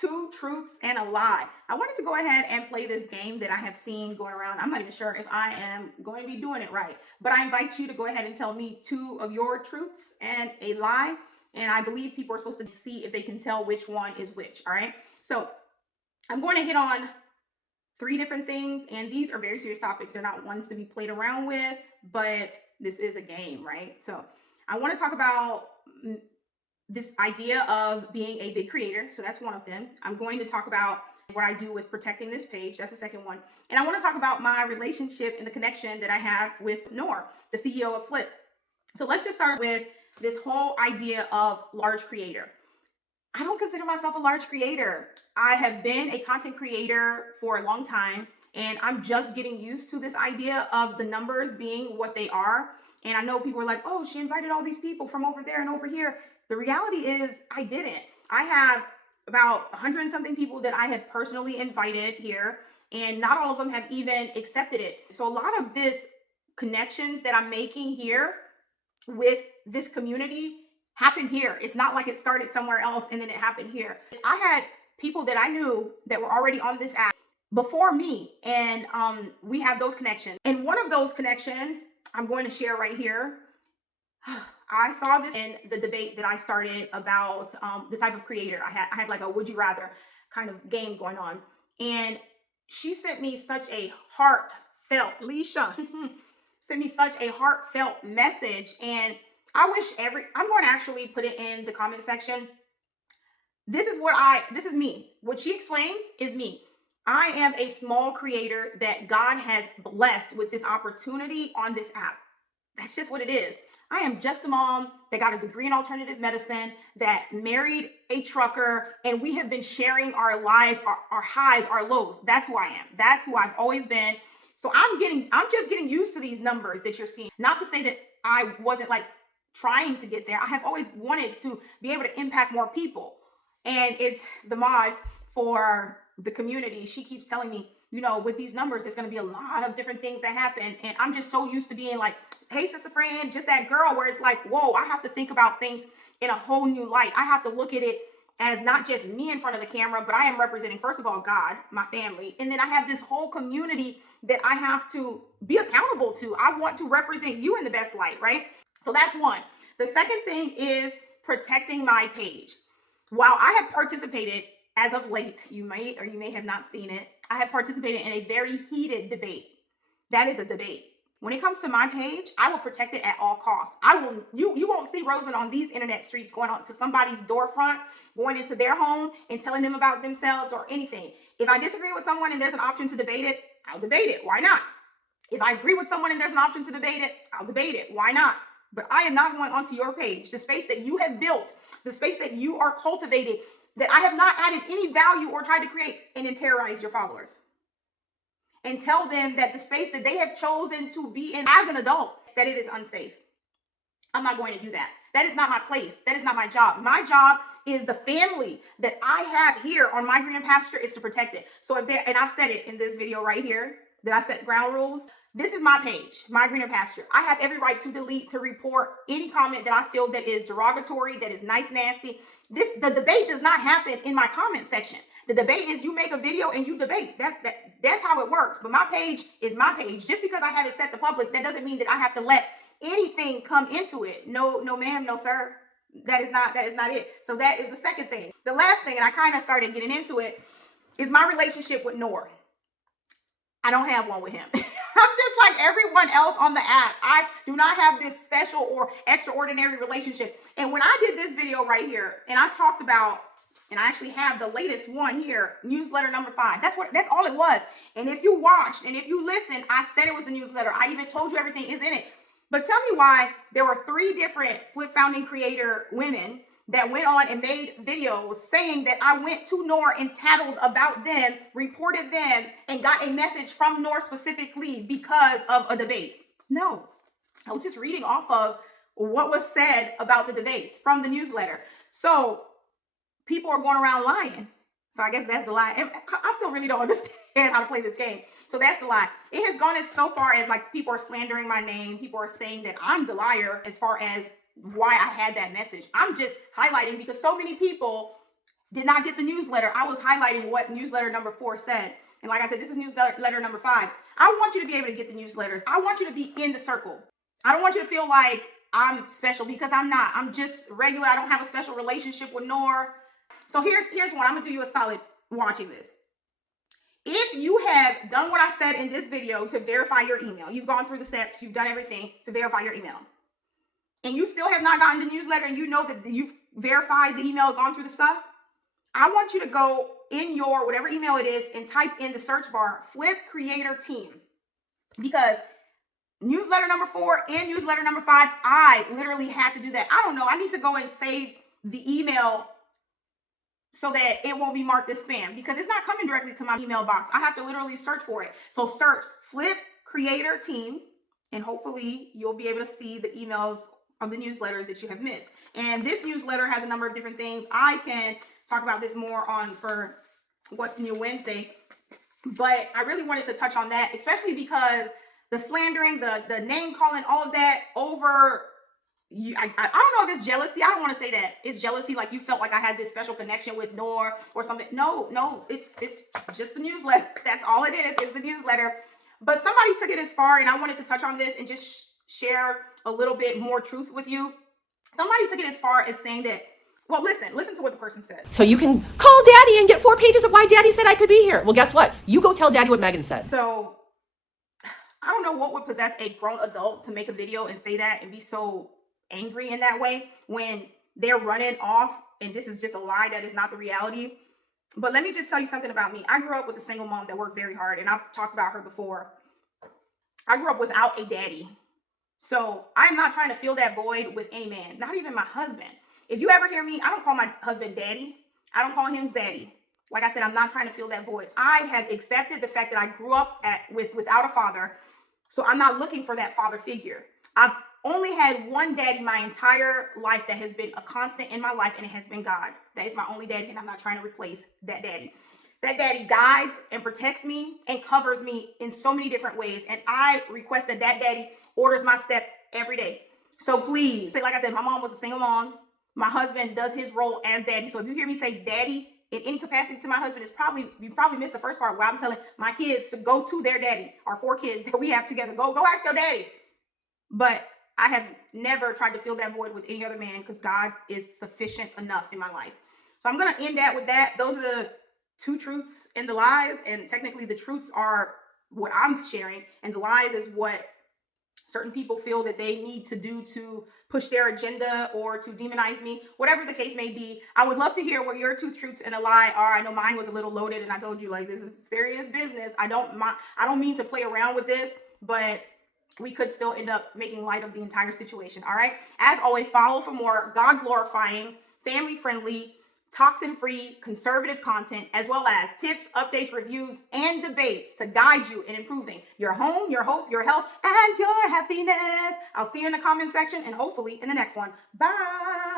Two truths and a lie. I wanted to go ahead and play this game that I have seen going around. I'm not even sure if I am going to be doing it right, but I invite you to go ahead and tell me two of your truths and a lie. And I believe people are supposed to see if they can tell which one is which. All right. So I'm going to hit on three different things, and these are very serious topics. They're not ones to be played around with, but this is a game, right? So I want to talk about this idea of being a big creator. So that's one of them. I'm going to talk about what I do with protecting this page. That's the second one. And I want to talk about my relationship and the connection that I have with Noor, the CEO of Flip. So let's just start with this whole idea of large creator. I don't consider myself a large creator. I have been a content creator for a long time, and I'm just getting used to this idea of the numbers being what they are. And I know people are like, oh, she invited all these people from over there and over here. The reality is I didn't. I have about 100 and something people that I have personally invited here, and not all of them have even accepted it. So a lot of this connections that I'm making here with this community happened here. It's not like it started somewhere else and then it happened here. I had people that I knew that were already on this app before me, and we have those connections. And one of those connections I'm going to share right here. I saw this in the debate that I started about the type of creator. I had like a would you rather kind of game going on. And she sent me such a heartfelt, Leisha, sent me such a heartfelt message. And I wish I'm going to actually put it in the comment section. This is me. What she explains is me. I am a small creator that God has blessed with this opportunity on this app. That's just what it is. I am just a mom that got a degree in alternative medicine, that married a trucker, and we have been sharing our life, our highs, our lows. That's who I am. That's who I've always been. So I'm just getting used to these numbers that you're seeing. Not to say that I wasn't like trying to get there. I have always wanted to be able to impact more people. And it's the mod for the community. She keeps telling me, with these numbers, there's going to be a lot of different things that happen. And I'm just so used to being like, hey, sister friend, just that girl, where it's like, whoa, I have to think about things in a whole new light. I have to look at it as not just me in front of the camera, but I am representing, first of all, God, my family. And then I have this whole community that I have to be accountable to. I want to represent you in the best light, right? So that's one. The second thing is protecting my page. While I have participated as of late, you may have not seen it, I have participated in a very heated debate. That is a debate. When it comes to my page, I will protect it at all costs. You won't see Rosen on these internet streets going on to somebody's door front, going into their home and telling them about themselves or anything. If I disagree with someone and there's an option to debate it, I'll debate it. Why not? If I agree with someone and there's an option to debate it, I'll debate it. Why not? But I am not going onto your page, the space that you have built, the space that you are cultivating, that I have not added any value or tried to create, and then terrorize your followers and tell them that the space that they have chosen to be in as an adult, that it is unsafe. I'm not going to do that. That is not my place. That is not my job. My job is the family that I have here on My Green and Pasture is to protect it. So and I've said it in this video right here, that I set ground rules. This is my page, My Green and Pasture. I have every right to delete, to report any comment that I feel that is derogatory, that is nice, nasty. The debate does not happen in my comment section. The debate is you make a video and you debate. That's how it works. But my page is my page. Just because I have it set to public, that doesn't mean that I have to let anything come into it. No, ma'am, no, sir. That is not it. So that is the second thing. The last thing, and I kind of started getting into it, is my relationship with Noor. I don't have one with him. I'm just like everyone else on the app. I do not have this special or extraordinary relationship. And when I did this video right here, and I talked about, and I actually have the latest one here, newsletter number 5. That's all it was. And if you watched and if you listened, I said it was the newsletter. I even told you everything is in it. But tell me why there were 3 different Flip founding creator women that went on and made videos saying that I went to Noor and tattled about them, reported them, and got a message from Noor specifically because of a debate. No, I was just reading off of what was said about the debates from the newsletter. So people are going around lying. So I guess that's the lie. And I still really don't understand how to play this game. So that's the lie. It has gone as so far as like people are slandering my name. People are saying that I'm the liar as far as why I had that message. I'm just highlighting because so many people did not get the newsletter, I was highlighting what newsletter number 4 said. And like I said, this is newsletter number 5. I want you to be able to get the newsletters. I want you to be in the circle. I don't want you to feel like I'm special, because I'm not. I'm just regular. I don't have a special relationship with Nor. So here's one. I'm going to do you a solid watching this. If you have done what I said in this video to verify your email, you've gone through the steps, you've done everything to verify your email, and you still have not gotten the newsletter, and you know that you've verified the email, gone through the stuff, I want you to go in your whatever email it is and type in the search bar, Flip Creator Team. Because newsletter number 4 and newsletter number 5, I literally had to do that. I don't know. I need to go and save the email so that it won't be marked as spam, because it's not coming directly to my email box. I have to literally search for it. So search Flip Creator Team, and hopefully you'll be able to see the emails of the newsletters that you have missed. And this newsletter has a number of different things. I can talk about this more on for What's New Wednesday, but I really wanted to touch on that, especially because the slandering, the name calling, all of that over you. I don't know if it's jealousy. I don't want to say that it's jealousy, like you felt like I had this special connection with Nor or something. No, it's just the newsletter. That's all it is the newsletter. But somebody took it as far, and I wanted to touch on this and just share a little bit more truth with you. Somebody took it as far as saying that, well, listen to what the person said. So you can call Daddy and get 4 pages of why Daddy said I could be here. Well, guess what? You go tell Daddy what Megan said. So I don't know what would possess a grown adult to make a video and say that and be so angry in that way when they're running off and this is just a lie that is not the reality. But let me just tell you something about me. I grew up with a single mom that worked very hard, and I've talked about her before. I grew up without a daddy. So I'm not trying to fill that void with any man, not even my husband. If you ever hear me, I don't call my husband daddy. I don't call him zaddy. Like I said, I'm not trying to fill that void. I have accepted the fact that I grew up without a father. So I'm not looking for that father figure. I've only had one daddy my entire life that has been a constant in my life, and it has been God. That is my only daddy, and I'm not trying to replace that daddy. That daddy guides and protects me and covers me in so many different ways. And I request that daddy orders my step every day. So please, like I said, my mom was a single mom. My husband does his role as daddy. So if you hear me say daddy in any capacity to my husband, you probably missed the first part where I'm telling my kids to go to their daddy, our 4 kids that we have together. Go ask your daddy. But I have never tried to fill that void with any other man, because God is sufficient enough in my life. So I'm going to end that with that. Those are the 2 truths and the lies. And technically the truths are what I'm sharing, and the lies is what certain people feel that they need to do to push their agenda or to demonize me. Whatever the case may be, I would love to hear what your 2 truths and a lie are. I know mine was a little loaded, and I told you, like, this is serious business. I don't mean to play around with this, but we could still end up making light of the entire situation. All right. As always, follow for more God glorifying, family friendly, toxin free, conservative content, as well as tips, updates, reviews, and debates to guide you in improving your home, your hope, your health, and your happiness. I'll see you in the comment section, and hopefully in the next one. Bye.